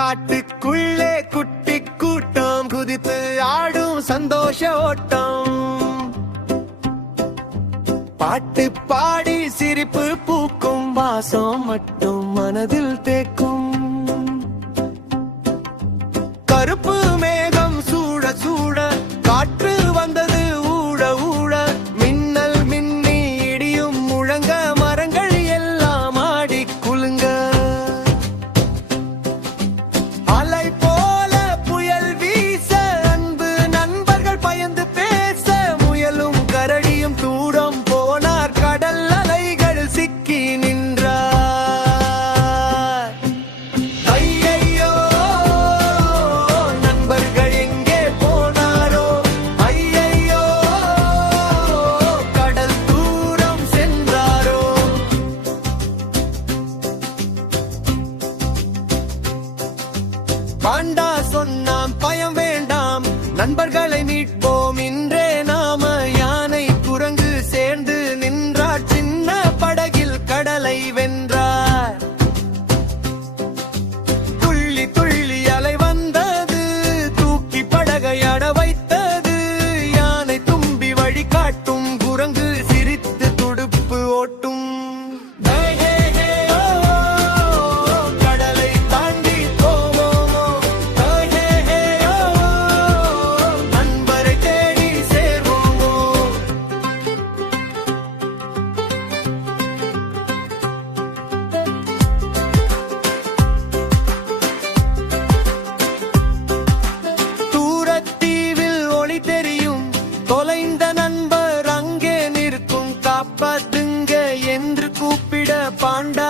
காட்டுக்குள்ளே குட்டி கூட்டம் குதித்து ஆடும் சந்தோஷ ஓட்டம். பாட்டு பாடி சிரிப்பு பூக்கும் வாசம் மட்டும் மனதில் தேக்கும். கருப்பு மேகம் சூட சூட காற்று வந்தது ஊட ஊட. மின்னல் மின்னி இடியும் முழங்க மரங்கள் எல்லாம் ஆடி குலுங்க. அலை போல புயல் வீச அன்பு நண்பர்கள் பயந்து பேச. முயலும் கரடியும் தூரம் போனார் கடல் அலைகள் சிக்கி நின்றார். ஐயையோ நண்பர்கள் எங்கே போனாரோ. ஐயையோ கடல் தூரம் சென்றாரோ. பாண்டா சொன்னாம் பயம் வேண்டாம் நண்பர்களை மீட்போம் இன்றே நாம. யானை குரங்கு சேர்ந்து நின்றார் சின்ன படகில் கடலை வென்றார். துள்ளி துள்ளி அலை வந்தது தூக்கி படகை அட வைத்தது. யானை தும்பி வழி காட்டும் குரங்கு சிரித்து துடுப்பு ஓட்டும். கடலை தாண்டி போவோமோ. நண்பரை தேடி சேர்வோமோ. தூரத்தீவில் ஒளி தெரியும் தொலைந்த நண்பர் அங்கே நிற்கும். காப்பாத்துங்க என்று கூப்பிட பாண்டா